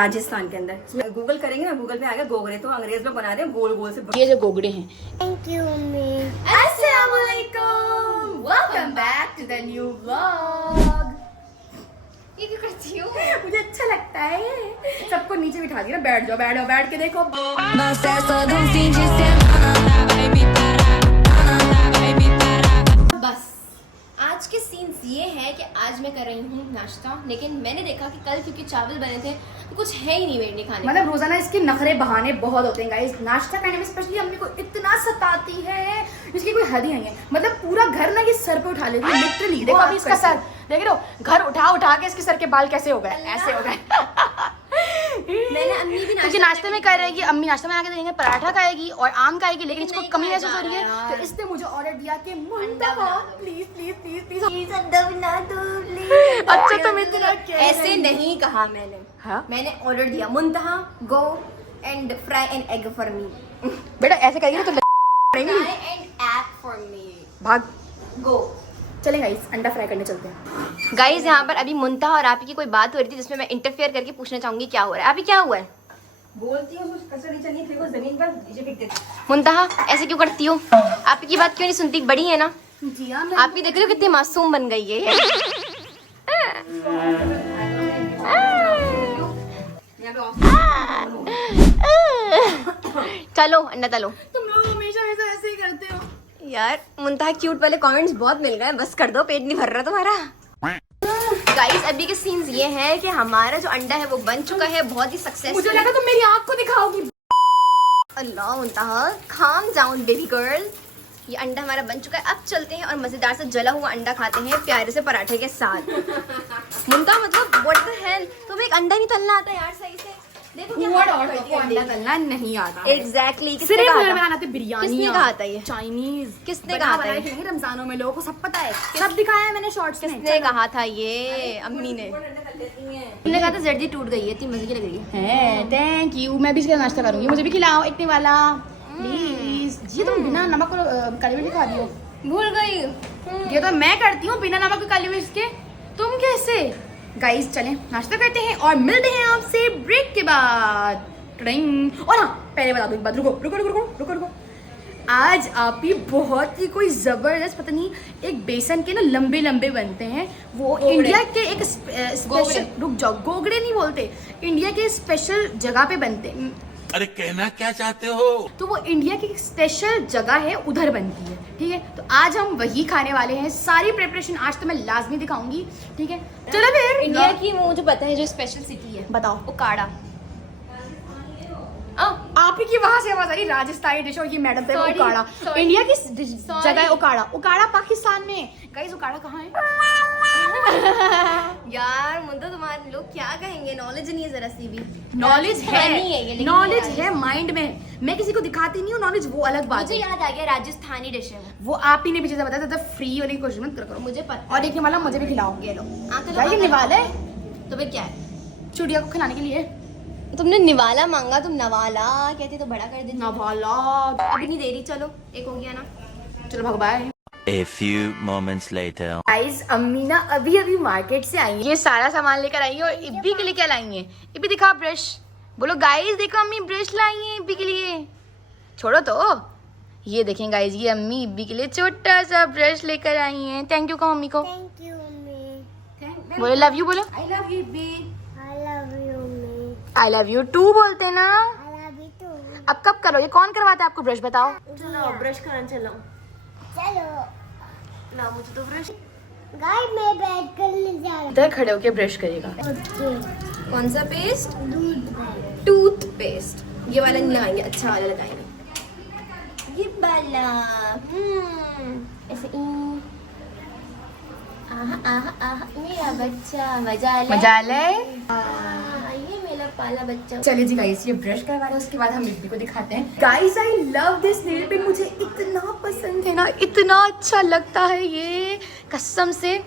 राजस्थान के अंदर गूगल करेंगे ना, गूगल पे आएगा गोगरे, तो अंग्रेज लोग बना रहे हैं गोल गोल से। ये जो गोगड़े हैं। Thank you, mummy. अस्सलाम वालेकुम, welcome back to the new vlog. ये क्यों करती हो? मुझे अच्छा लगता है। सबको नीचे बिठा दिया, बैठ जाओ बैठ जाओ, बैठ के देखो। बस आज के सीन्स ये है कि आज मैं कर रही हूँ नाश्ता, लेकिन मैंने देखा कि कल क्योंकि चावल बने थे तो कुछ है ही नहीं मेरे लिए खाने। मतलब रोजाना इसके नखरे बहाने बहुत होते हैं गाइस। नाश्ता करने में स्पेशली अम्मी को इतना सताती है, इसकी कोई हद ही नहीं है। मतलब पूरा घर ना ये सर पे उठा लेती है लिटरली। देखो अभी इसका सर देख रहे हो, घर उठा उठा के इसके सर के बाल कैसे हो गए, ऐसे हो गए। मैंने अम्मी भी तो नाश्ते में कर रहेगी, अम्मी नाश्ता बना के देंगे, पराठा खाएगी और आम खाएगी, लेकिन इसको कमी महसूस हो रही है। तो इसने मुझे ऑर्डर दिया कि मुंतहा प्लीज प्लीज प्लीज प्लीज अंडा बना दो प्लीज। अच्छा तुम इतना ऐसे नहीं कहा मैंने। हाँ? मैंने ऑर्डर दिया Muntaha go and fry an egg for me. बेटा ऐसे करेगी तो fry an egg for me. भाग गो। चले गाइस, अंडा फ्राई करने चलते हैं। गाइज यहाँ पर अभी मुंतहा और आपी की कोई बात हो रही थी जिसमें मैं इंटरफेयर करके पूछना चाहूंगी क्या हो रहा है। अभी क्या हुआ है? बोलती हूँ कुछ कसर नीचे नहीं, देखो जमीन पर नीचे फेंक देती। मुंतहा ऐसे क्यों करती हो? आपी की बात क्यों नहीं सुनती? बड़ी है ना जी हाँ, आप भी देख रहे हो कितनी मासूम बन गई है। चलो अंडा तलो। तुम लोग हमेशा ऐसे ही करते हो यार मुंतहा क्यूट वाले कमेंट्स बहुत मिल गए, बस कर दो, पेट नहीं भर रहा तुम्हारा। गाइस अभी के सीन्स ये हैं कि हमारा जो अंडा है वो बन चुका है, बहुत ही सक्सेसफुल। मुझे लगा तुम मेरी आँख को दिखाओगी। अल्लाह मुंतहा काम डाउन बेबी गर्ल। ये अंडा हमारा बन चुका है, अब चलते हैं और मजेदार से जला हुआ अंडा खाते हैं प्यारे से पराठे के साथ। मुंतहा मतलब व्हाट द हेल, तुम्हें एक अंडा नहीं तलना आता यार सही से? देखो क्या अंडा तलना नहीं आता। एग्जैक्टली सिर्फ घर बनाना आते बिरयानी। किसने कहा था ये? चाइनीज। किसने कहा था ये? ये रमजानों में लोगों को सब पता है, सब दिखाया है मैंने शॉर्ट्स में। किसने कहा था ये? अम्मी ने। तुमने कहा था जर्दी टूट गई है, इतनी मजे की लग रही है। थैंक यू, मैं भी इसका नाश्ता करूंगी, मुझे भी खिलाओ इतने वाला प्लीज। ये तुम बिना नमक और काली मिर्च खा रही हो। भूल गई। ये तो मैं करती हूँ बिना नमक और काली मिर्च के, तुम कैसे? गाइस चलें नाश्ता करते हैं और मिलते हैं आपसे ब्रेक के बाद। ट्रिंग। और हाँ पहले बता दो एक बात, रुको रुको रुको रुको रुको रुको। आज आप ही बहुत ही कोई जबरदस्त, पता नहीं एक बेसन के ना लंबे लंबे बनते हैं वो, इंडिया के एक स्पेशल, रुक जाओ, गोगड़े नहीं बोलते, इंडिया के स्पेशल जगह पे बनते हैं। अरे कहना क्या चाहते हो? तो वो इंडिया की स्पेशल जगह है, उधर बनती है, ठीक है। तो आज हम वही खाने वाले हैं। सारी प्रिपरेशन आज तो मैं लाजमी दिखाऊंगी, ठीक है। चलो फिर इंडिया की वो मुझे पता है जो स्पेशल सिटी है, बताओ। उकाड़ा। आप ही की वहां से आवाज आ रही, राजस्थानी डिश और ये मैडम पे Sorry, उकाड़ा। sorry. इंडिया की जगह है उकाड़ा। उकाड़ा पाकिस्तान में। गाइस उकाड़ा कहाँ है? यार मुंतहा तुम्हारे लोग क्या कहेंगे, नॉलेज नहीं है जरा सी भी। नॉलेज है, नहीं है ये, लेकिन नॉलेज ये है माइंड में, मैं किसी को दिखाती नहीं हूँ नॉलेज, वो अलग बात मुझे है। याद आ गया, राजस्थानी डिश है वो आप ही ने पीछे से बताया था, फ्री वाली कोशिश मत करो। मुझे पता। और देखने वाला मुझे भी खिलाओ। ये लो। क्या ये निवाला है? तो फिर क्या है? चुड़िया को खिलाने के लिए। तुमने निवाला मांगा, तुम नवाला कहते तो बड़ा कर देती। नवाला अभी नहीं दे रही, चलो एक हो गया ना। चलो भगवान। A few moments later. Guys अम्मी ना अभी अभी मार्केट से आई है, ये सारा सामान लेकर आई है। और इब्बी के लिए क्या लाई है? इब्बी दिखा ब्रश, बोलो गाइस देखो अम्मी ब्रश लाई है इब्बी के लिए। छोड़ो तो, ये देखें गाइस, ये अम्मी इब्बी के लिए छोटा सा ब्रश लेकर आई हैं। थैंक यू कहो मम्मी को। Thank you mummy. बोलो लव यू, बोलो आई लव यू इब्बी। आई लव यू टू बोलते ना। अब कब करो, ये कौन करवाता है आपको ब्रश, बताओ। चलो ब्रश करने चलो। ना मुझे तो ब्रश। गाइस मैं बैठ करने जा रहा इधर खड़े होके ब्रश करेगा। हूँ। कौन सा पेस्ट? Tooth paste. ये वाला नहीं लगाएंगे, अच्छा वाला लगाएंगे। ये वाला ऐसे आहा आहा आहा मेरा बच्चा मजा ले। मजा ले। ये मेरा पाला बच्चा। चलिए जी गाइस, ये ब्रश करवा रहे हैं, उसके बाद हम इब्बी को दिखाते हैं। Guys I love this nail paint, मुझे इतना पसंद है ना, इतना अच्छा लगता है ये, कसम से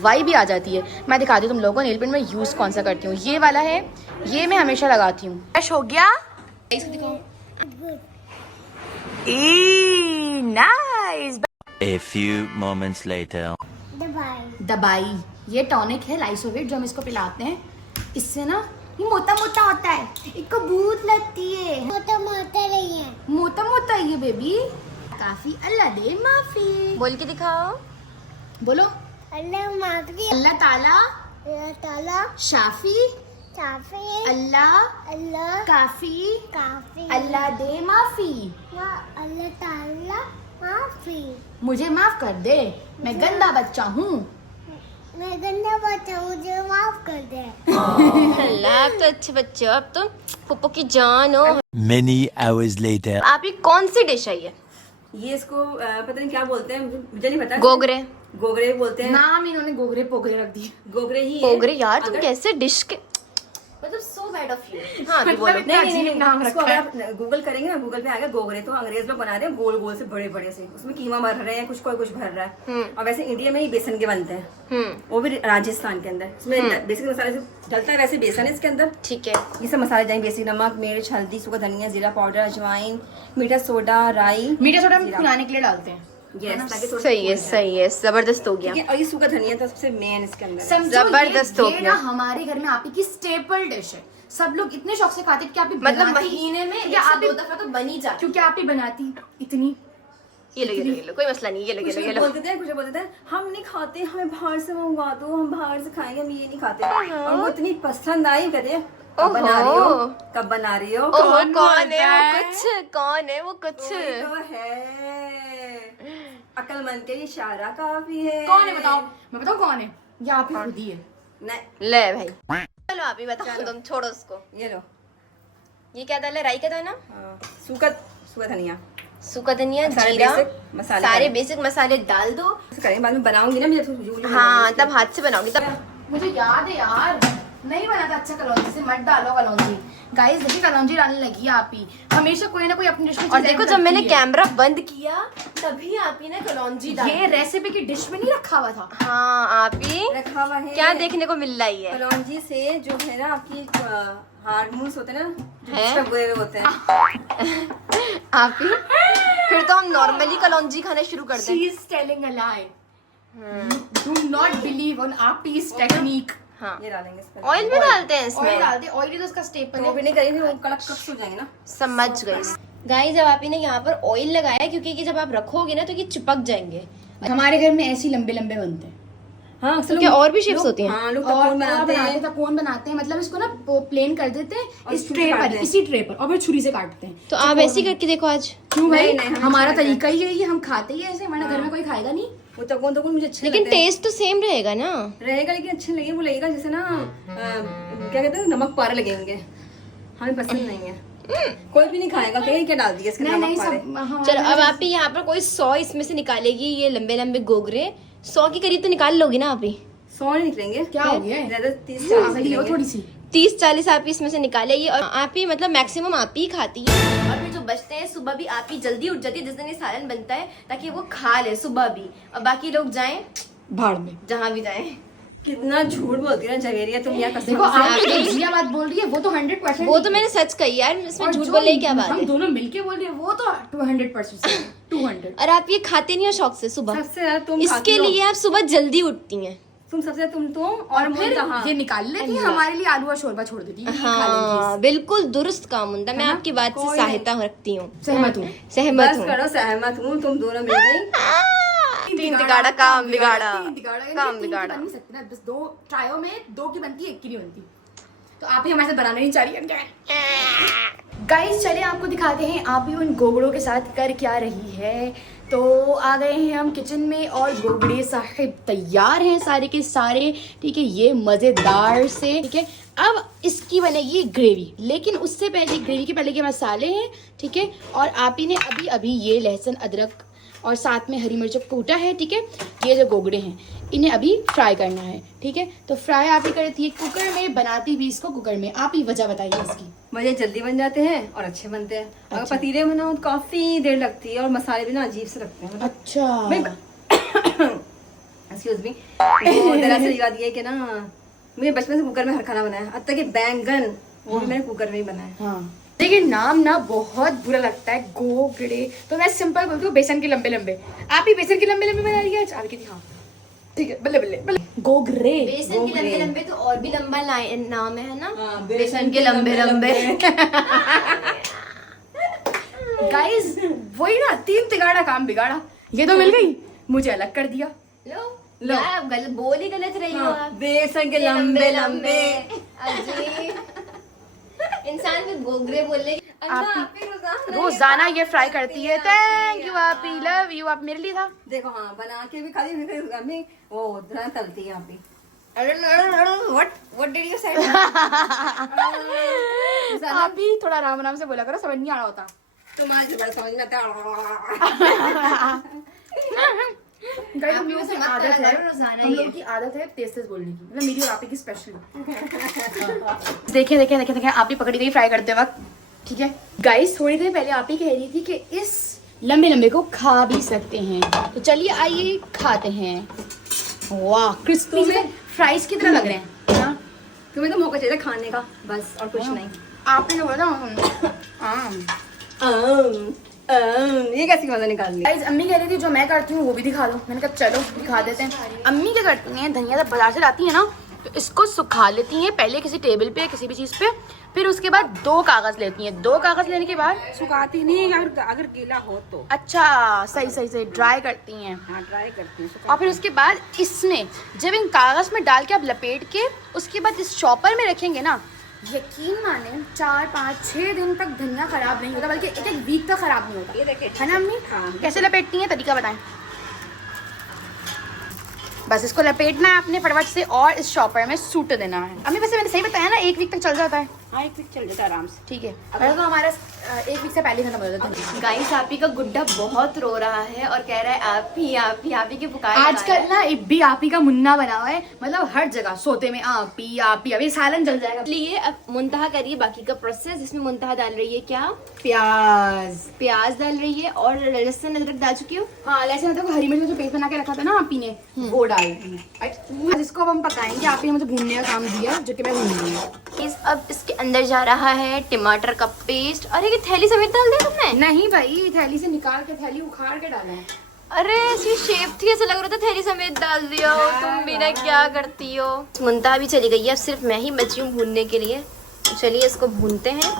वाइब भी आ जाती है। मैं दिखाती हूँ तुम लोगों को नेल पेंट मैं यूज कौन सा करती हूँ। ये वाला है, ये मैं हमेशा लगाती हूँ। ब्रश हो गया, इसको दिखाओ। Nice. A few moments later. दबाई। दबाई, ये टॉनिक है लाइसोविट जो हम इसको पिलाते हैं, इससे ना ये मोटा मोटा होता है, इसको भूत लगती है। मोटा मोटा नहीं है। मोटा मोटा है ये बेबी। काफी, अल्लाह दे माफी। बोल के दिखाओ। बोलो। अल्लाह माफी। अल्लाह ताला अल्लाह ताला शाफी, काफी। अल्लाह अल्लाह काफी, काफी। अल्लाह दे माफी। अल्लाह ताला माफी। मुझे माफ कर दे, मैं गंदा बच्चा हूँ। मैं गंदा बच्चा हूँ, मुझे माफ कर दे। अल्लाह, आप तो अच्छे बच्चे हो, अब तो पुप्पो की जान हो। Many hours later. आप ही कौन सी डिश है ये इसको पता नहीं क्या बोलते हैं, मुझे नहीं पता। गोगरे। गोगरे बोलते हैं। नाम इन्होंने गोगरे पोगरे रख दिए। गोगरे ही है। गोगरे यार, तुम कैसे डिश के मतलब सो बैड ऑफ यू। हाँ अभी बोलो। नहीं नाम इसको रखा है। अगर आप गूगल करेंगे ना, गूगल पे आएगा गोगरे, तो अंग्रेज लोग बना रहे हैं गोल गोल से बड़े बड़े से, उसमें कीमा भर रहे हैं, कुछ कोई कुछ भर रहा है। और वैसे इंडिया में ही बेसन के बनते हैं, वो भी राजस्थान के अंदर। इसमें बेसिक मसाले से डलता है, वैसे बेसन है इसके अंदर। ठीक है। ये सब मसाले जाएंगे, बेसिक नमक, मिर्च, हल्दी, सूखा धनिया, जीरा पाउडर, अजवाइन, मीठा सोडा, राई। मीठा सोडा हम फुलाने के लिए डालते हैं। यस, ताकि थोड़ा सही है, फूल जाए। सही है, जबरदस्त हो गया। ठीक है, और ये सूखा धनिया तो सबसे मेन इसके अंदर है। समझो जबरदस्त हो ये गया। ना हमारे घर में आप ही की स्टेपल डिश है। सब लोग इतने शौक से खाते हैं कि आप ही मतलब बनाती- महीने में क्या आप ही दफा तो बन ही जाती। क्योंकि आप ही बनाती इतनी। ये लो, ये लो, ये लो, कोई मसला नहीं, ये लो, ये कुछ लो, ये लोग लो। बोलते थे, कुछ लोग बोलते थे हम नहीं खाते, हमें बाहर से मंगवा दो, हम बाहर से खाएंगे, हम ये नहीं खाते। और वो इतनी पसंद आई, कहते कब बना रही हो, कब बना रही हो। ओहो, कौन कौन है बोलता वो है? कुछ, कौन है वो कुछ। कोई तो है, अक्लमंद के लिए इशारा काफी है। कौन है बताओ? मैं बताऊँ कौन है? ये आप ही खुद ही है। नहीं, ले भाई, चलो आप ही बताओ, तुम छोड़ो उसको। ये लो। ये क्या दाल है? राई का दाना, हाँ, सूखा सूखा धनिया, सूखा धनिया, सारे जीरा, basic मसाले सारे डालें। बेसिक मसाले डाल दो। ऐसे करेंगे, बाद में बनाऊंगी ना, मुझे यूज हाँ, तब हाथ से बनाओगी तब। मुझे याद है यार, नहीं बना था अच्छा कलौंजी से। मत डालो कलौंजी। गाइस देखिए कलौंजी डालने लगी है आप ही। हमेशा कोई ना कोई अपनी डिश में और चीज़ देखो ऐड जब मैंने करती है। कैमरा बंद किया तभी आप ही ने कलौंजी डाली। ये रेसिपी की डिश में नहीं रखा हुआ था। हाँ आप ही रखा हुआ है। क्या देखने को मिल रही है? कलौंजी से जो है ना आपकी हार्मोन्स होते हैं ना, जो हैं? डिस्टर्ब हुए होते हैं। आप ही फिर तो हम नॉर्मली कलौंजी खाना शुरू कर दें। She is telling a lie. Do not believe on Api's technique. हाँ, ये डालेंगे इस पर। ऑयल भी डालते हैं ऑयल इसमें। डालते, ऑयल तो उसका स्टेपल वो भी है। नहीं करेंगे, वो कड़क कड़क हो जाएंगे ना। समझ गई। गाइस जब आप ही ने यहाँ पर ऑयल लगाया, क्योंकि कि जब आप रखोगे ना तो ये चिपक जाएंगे। हमारे घर में ऐसे लंबे लंबे बनते हैं। हाँ, तो क्या और भी शेप्स होती हैं? हाँ, लोग और तपोन बनाते हैं। तपोन बनाते हैं, मतलब इसको ना प्लेन कर देते हैं और इस छुरी ट्रे पर, काटते हैं। इसी ट्रे पर, और फिर छुरी से काटते हैं। तो आप ऐसे ही करके देखो आज। क्यों भाई? नहीं, हम हमारा ऐसे तरीका ही है ये, हम खाते ही ऐसे, हमारे घर में कोई खाएगा नहीं। वो तपोन मुझे अच्छे लेकिन लगते हैं। टेस्ट तो सेम रहेगा ना। रहेगा, लेकिन अच्छे लगे, वो लगेगा जैसे ना क्या कहते हैं, नमक पारे लगेंगे। हमें पसंद नहीं है, कोई भी नहीं खाएगा। क्या डाल दिया इसके नहीं नहीं, नमक पारे? सब हमारे चलो अब घर आप ही यहाँ पर कोई 100 इसमें से निकालेगी, ये लंबे लंबे गोगरे 100 के करीब तो निकाल लोगी ना आप ही। 100 नहीं निकलेंगे। क्या हो गया है? ज्यादा 30 से 40 हो निकलेंगे। थोड़ी सी। 30-40 आप ही इसमें से निकालेगी, और आप ही मतलब मैक्सिमम आप ही खाती है। और फिर जो बचते हैं सुबह भी आप ही जल्दी उठ जाती है जिस दिन ये सालन बनता है, ताकि वो खा ले सुबह भी, और बाकी लोग जाएं भाड़ में। जहाँ भी जाएं। कितना झूठ बोलती है ना जवेरिया तुम, यहाँ कसम देखो से। आप जो जिया बात बोल रही है वो तो 100%। वो तो मैंने सच कही यार, इसमें और झूठ जो बोलने की क्या बात हम है। दोनों मिलके बोल रहे हैं वो तो 200%। 200। और आप ये खाते नहीं हो शौक से सुबह, सबसे ज्यादा तुम इसके खाती हो। लिए आप सुबह जल्दी उठती हैं। तुम सबसे ज्यादा तुम और और फिर मुंतहा। ये निकाल लेती है हमारे लिए आलू और शोरबा छोड़ देती है, ये खा हाँ बिल्कुल दुरुस्त काम होता है। मैं आपकी बात से कोई सहायता रखती हूँ, सहमत हूँ। सहमत बस हूँ। करो, सहमत हूँ, तुम दोनों मिल गई। तीन तिगाड़ा काम बिगाड़ा, तीन तिगाड़ा, काम तीन की बिगाड़ा। बन नहीं सकती ना, बस 2 ट्रायो में 2 की बनती है, 1 की नहीं बनती। तो आप ही हमारे साथ बनाना नहीं चाह रही है। गाइस चलिए आपको दिखाते हैं आप ही उन गोगड़ों के साथ कर क्या रही है। तो आ गए हैं हम किचन में और गोगड़े साहिब तैयार हैं सारे के सारे, ठीक है, ये मज़ेदार से, ठीक है। अब इसकी बनेगी ग्रेवी, लेकिन उससे पहले ग्रेवी के पहले के मसाले हैं, ठीक है। और आप ही ने अभी अभी ये लहसुन अदरक और साथ में हरी मिर्च कूटा है, ठीक है। ये जो गोगड़े हैं इन्हें अभी फ्राई करना है, ठीक है। तो फ्राई आप ही करती है कुकर में, बनाती भी इसको कुकर में। आप ही वजह बताइए इसकी। मजे जल्दी बन जाते हैं और अच्छे बनते हैं। अगर अच्छा। पतीले में बनाओ तो काफी देर लगती है और मसाले भी ना अजीब से लगते हैं। अच्छा एक्सक्यूज मी। तो दरअसल ये बात ये है कि ना, मुझे बचपन से कुकर में हर खाना बनाया, अब तक कि बैंगन वो भी मैंने कुकर में ही बनाया। हाँ, लेकिन नाम ना बहुत बुरा लगता है, गोगड़े। तो मैं सिंपल बोलती हूँ बेसन के लंबे लंबे। आप ही बेसन के लंबे लंबे बना रही है आज? आप की हाँ, ठीक है, बल्ले बल्ले बल्ले। गोगरे। बेसन के लंबे लंबे तो और भी लंबा नाम है ना? हाँ, बेसन के लंबे लंबे। गाइस वही ना, 3 तिगाड़ा काम बिगाड़ा। ये तो मिल गई, मुझे अलग कर दिया। लो आप गलत बोल ही गलत रही हो आप। बेसन के लंबे लंबे। अजीब इंसान फिर गोगरे बोले। रोजाना ये फ्राई करती है। थैंक यू आपी, लव यू। आप मेरे लिए था। देखो हाँ, बना के भी खाती मम्मी, वो उतना तलती है आप भी। व्हाट डिड यू से? आप भी थोड़ा आराम आराम से बोला करो, समझ नहीं आ रहा होता। तुम्हारे बड़ा समझ में आता है। गाइस हम आप लोगों की लोगों से आदत है, रोजाना हम ही लोगों की आदत है तेज तेज बोलने की, मतलब मेरी और आपी की स्पेशल। देखें देखें देखें देखें, आप ही पकड़ी गई फ्राई करते वक्त। ठीक है गाइस, थोड़ी देर पहले आप ही कह रही थी कि इस लंबे लंबे को खा भी सकते हैं, तो चलिए आइए खाते हैं। वाह, क्रिस्पी से फ्राइज की तरह लग रहे हैं। हाँ? तुम्हें तो मौका चाहिए खाने का, बस और कुछ नहीं। आपने जो बोला ये कैसी मजा निकाल ली? गाइस अम्मी कह रही थी जो मैं करती हूँ वो भी दिखा दो। मैंने कहा चलो दिखा देते हैं। अम्मी क्या करती हैं, धनिया जब बाजार से लाती है ना तो इसको सुखा लेती हैं पहले किसी टेबल पे, किसी भी चीज पे। फिर उसके बाद 2 कागज लेती हैं। 2 कागज लेने के बाद सुखाती नहीं, अगर गीला हो तो। अच्छा, सही सही सही ड्राई करती हैं। हाँ, ट्राई करती हूँ। और फिर उसके बाद इसमें जब इन कागज में डाल के आप लपेट के उसके बाद इस चॉपर में रखेंगे ना, यकीन माने 4, 5, 6 दिन तक धनिया खराब नहीं होता, बल्कि 1 वीक तक खराब नहीं होता। ये देखिए, है ना अम्मी? हाँ। कैसे लपेटती हैं, तरीका बताएं। बस इसको लपेटना है आपने फटाफट से और इस शॉपर में सूट देना है। अम्मी वैसे मैंने सही बताया ना, 1 वीक तक चल जाता है। हाँ, 1 वीक चल जाता है आराम से। ठीक है, अगर तो हमारा 1 वीक से पहले खत्म हो जाता है। गाइस आपी का गुड्डा बहुत रो रहा है और कह रहा है आप ही की पुकार आजकल ना इब्बी आपी का मुन्ना बना हुआ है, मतलब हर जगह सोते में आपी आपी, अभी सालन जल जाएगा। इसलिए अब मुंतहा करिए बाकी का प्रोसेस। इसमें मुंतहा डाल रही है क्या? प्याज डाल रही है और लहसुन अदरक डाल चुकी हो। हाँ, लहसुन अदरक हरी मिर्च जो पेस्ट बना के रखा था ना आपी ने, वो डाल दी है। आज इसको अब हम पकाएंगे। आपी ने मुझे भूनने का काम दिया जो कि मैं भून रही हूँ। अब इसके अंदर जा रहा है टमाटर का पेस्ट। अरे ये थैली समेत डाल दिया तुमने? नहीं भाई, थैली से निकाल के, थैली उखाड़ के डाला है। अरे ऐसी शेप थी, ऐसा लग रहा था थैली समेत डाल दिया हो। तुम बिना क्या करती हो। मुंतहा भी चली गई है, अब सिर्फ मैं ही बची हूँ भूनने के लिए। चलिए इसको भूनते हैं।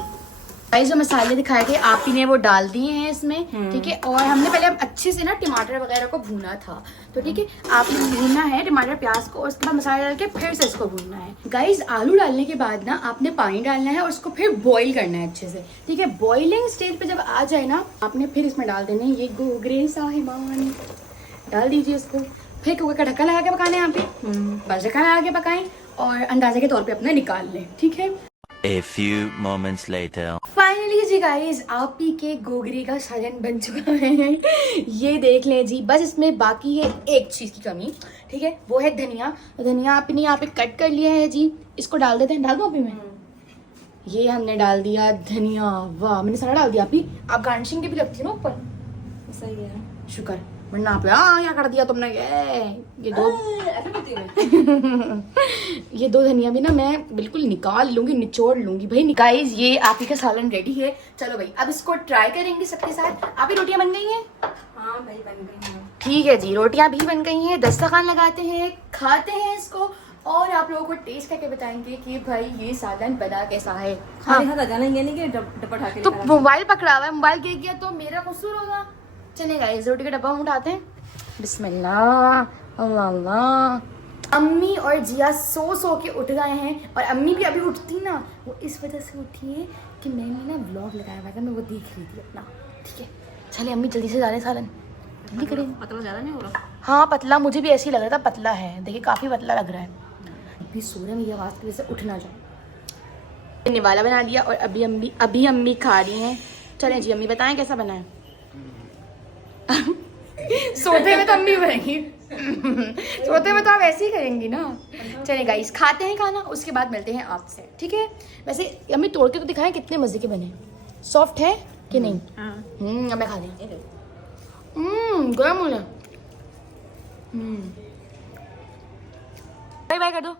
भाई जो मसाले दिखाए थे आपी ने वो डाल दिए हैं इसमें। ठीक है, और हमने पहले अच्छे से ना टमाटर वगैरह को भूना था, तो ठीक है आपने भूनना है टमाटर प्याज को, और उसके बाद मसाले डाल के फिर से इसको भूनना है। गाइस आलू डालने के बाद ना आपने पानी डालना है और उसको फिर बॉईल करना है अच्छे से। ठीक है, बॉइलिंग स्टेज पे जब आ जाए ना, आपने फिर इसमें डाल देने ये गोगरे साहिबान, डाल दीजिए इसको। फिर कुकर का ढक्कन लगा के पकाना है यहाँ पे, बस ढक्कन लगा के पकाएं और अंदाजे के तौर पे अपना निकाल लें। ठीक है, A few moments later. Finally जी गाइस आपी के गोगरी का सालन बन चुका है। ये देख लें जी, बस इसमें बाकी है एक चीज की कमी। ठीक है, वो है धनिया। तो धनिया आपी ने यहाँ पे कट कर लिया है जी, इसको डाल देते हैं। डाल दो आपी में, ये हमने डाल दिया धनिया। वाह, मैंने सारा डाल दिया। आपी आप गार्निशिंग की भी लगती है ना ऊपर। सही है, शुक्र, वरना आप क्या कर दिया तुमने। ये 2 ऐसे बोलती हूँ। ये 2 धनिया भी ना मैं बिल्कुल निकाल लूंगी, निचोड़ लूंगी भाई। गाइस ये आपी का सालन रेडी है। चलो भाई अब इसको ट्राई करेंगे सबके साथ। आपी रोटियां बन गई हैं? हाँ भाई, बन गई हैं। ठीक है जी, रोटियां भी बन गई हैं। दस्तरखान लगाते हैं, खाते हैं इसको और आप लोगों को टेस्ट करके बताएंगे कि भाई ये सालन बना कैसा है। खाली हाथ आ जाना, ये नहीं कि डब्बा उठा के तो लेकर आ मोबाइल पकड़ा हुआ है, मोबाइल गिर गया तो मेरा कसूर होगा। चले गाइस रोटी का डब्बा हम उठाते हैं। बिस्मिल्लाह, अल्लाह अल्लाह। अम्मी और जिया सो के उठ गए हैं, और अम्मी भी अभी उठती ना, वो इस वजह से उठी है कि मैंने ना व्लॉग लगाया हुआ था, मैं वो देख रही थी अपना। ठीक है, चले अम्मी जल्दी से जा रहे हैं सालन जल्दी करें। पतला ज्यादा नहीं हो रहा? हाँ पतला, मुझे भी ऐसे ही लग रहा था पतला है। देखिए काफ़ी पतला लग रहा है। अभी सो रहे, मेरी आवाज़ की वजह से उठ ना जाए। निवाला बना लिया और अभी अम्मी खा रही हैं। चलें जी अम्मी बताएं कैसा बना है। सोते में तो अम्मी बनेंगी। सोते में तो आप ऐसे ही करेंगी ना। चलें गाइस खाते हैं खाना, उसके बाद मिलते हैं आपसे। ठीक है, वैसे अम्मी तोड़ के तो दिखाएं कितने मजे के बने। सॉफ्ट है कि नहीं? अब मैं खा रही हूँ। गर्म हो रहा। बाय बाय कर दो।